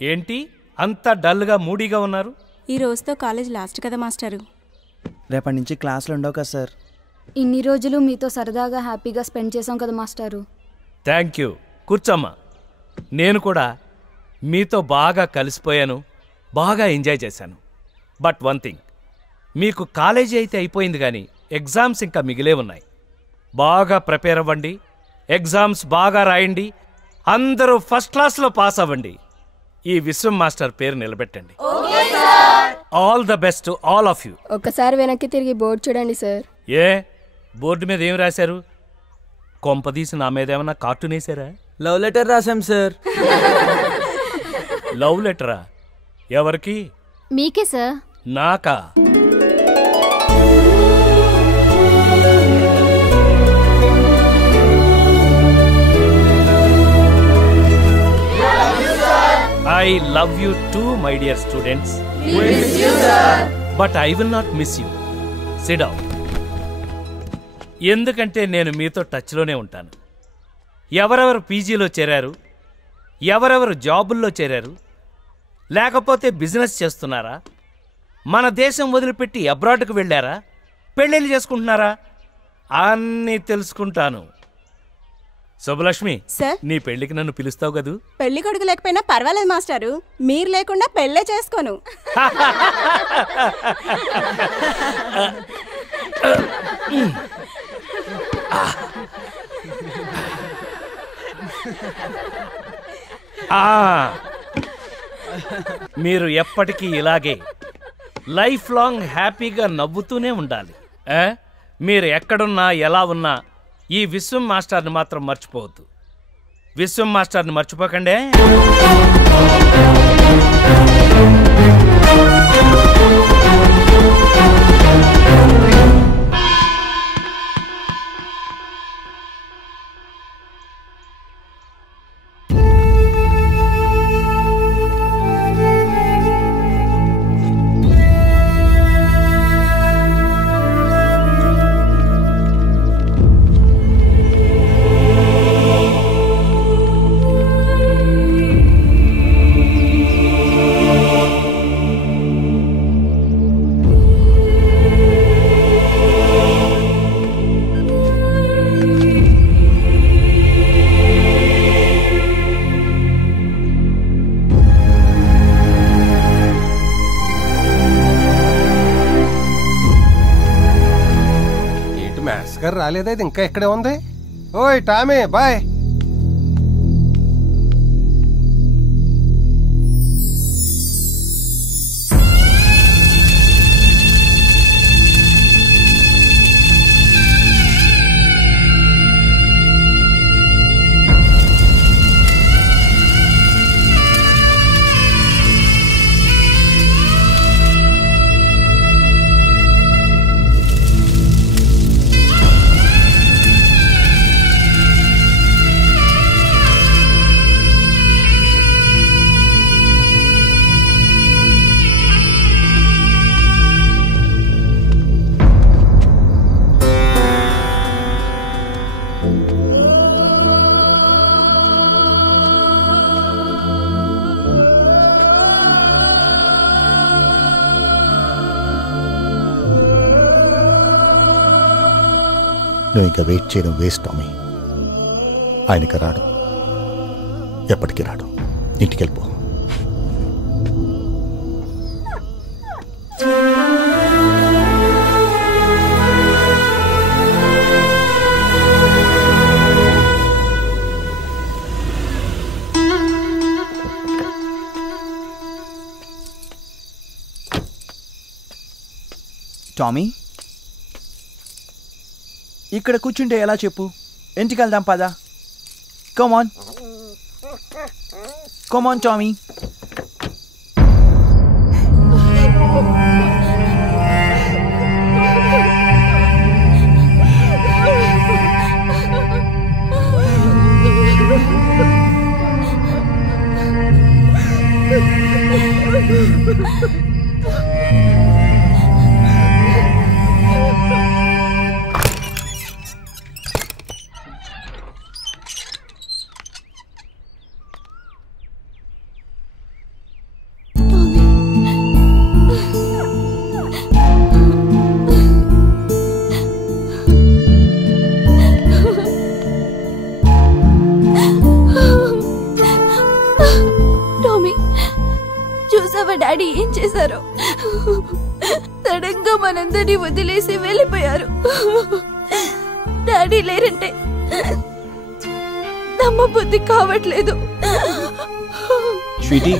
ఏంటి అంత డల్గా మూడీగా ఉన్నారు? ఈ రోజుతో కాలేజ్ లాస్ట్ కదా మాస్టరు. రేపటి నుంచి క్లాసులు ఉండవు కదా సార్. ఇన్ని రోజులు మీతో సరదాగా హ్యాపీగా స్పెండ్ చేసాం కదా మాస్టారు. Thank you. కూర్చోమ్మా. నేను కూడా మీతో బాగా కలిసిపోయాను, బాగా ఎంజాయ్ చేశాను. బట్ వన్ థింగ్, మీకు కాలేజీ అయితే అయిపోయింది కానీ ఎగ్జామ్స్ ఇంకా మిగిలే ఉన్నాయి. బాగా ప్రిపేర్ అవ్వండి, ఎగ్జామ్స్ బాగా రాయండి, అందరూ ఫస్ట్ క్లాస్లో పాస్ అవ్వండి. ఈ విశ్వం మాస్టర్ పేరు నిలబెట్టండి. All the best to all of you. ఒక్కసారి వెనక్కి తిరిగి బోర్డు చూడండి సార్. ఏ బోర్డు మీద ఏం రాశారు? కొంపదీసి నా మీద ఏమన్నా కార్టూన్ వేసారా? లవ్ లెటర్ రాశాం సార్. లవ్ లెటరా? ఎవరికి? మీకే సార్. నాకా? I love you too, my dear students. We miss you, sir. But I will not miss you. Sit down. ఎందుకంటే నేను మీతో టచ్లోనే ఉంటాను. ఎవరెవరు పీజీలో చేరారు, ఎవరెవరు జాబుల్లో చేరారు, లేకపోతే బిజినెస్ చేస్తున్నారా, మన దేశం వదిలిపెట్టి అబ్రాడ్కు వెళ్ళారా, పెళ్ళిళ్ళు చేసుకుంటున్నారా, అన్నీ తెలుసుకుంటాను. శుభలక్ష్మి, సార్, నీ పెళ్లికి నన్ను పిలుస్తావు కదూ? పెళ్లి కొడుకు లేకపోయినా పర్వాలేదు మాస్టారు, మీరు లేకుండా పెళ్ళే చేసుకోను. మీరు ఎప్పటికీ ఇలాగే లైఫ్ లాంగ్ హ్యాపీగా నవ్వుతూనే ఉండాలి. మీరు ఎక్కడున్నా ఎలా ఉన్నా ఈ విశ్వం మాస్టర్ని మాత్రం మర్చిపోవద్దు. విశ్వం మాస్టర్ని మర్చిపోకండి. రాలేదా? ఇది ఇంకా ఎక్కడే ఉంది? ఓయ్ టామీ, బాయ్. నువ్వు ఇంకా వెయిట్ చేయడం వేస్ట్ టామీ. ఆయనకి రాడు, ఎప్పటికీ రాడు. ఇంటికి వెళ్ళిపో. టామీ, ఇక్కడ కూర్చుంటే ఎలా చెప్పు? ఇంటికి వెళ్దాం పదా. కమాన్ కమాన్ టామీ. చేశారో. సడన్గా మనందరినీ వదిలేసి వెళ్ళిపోయారు. డాడీ లేరంటే నమ్మబుద్ధి కావట్లేదు. స్వీటీ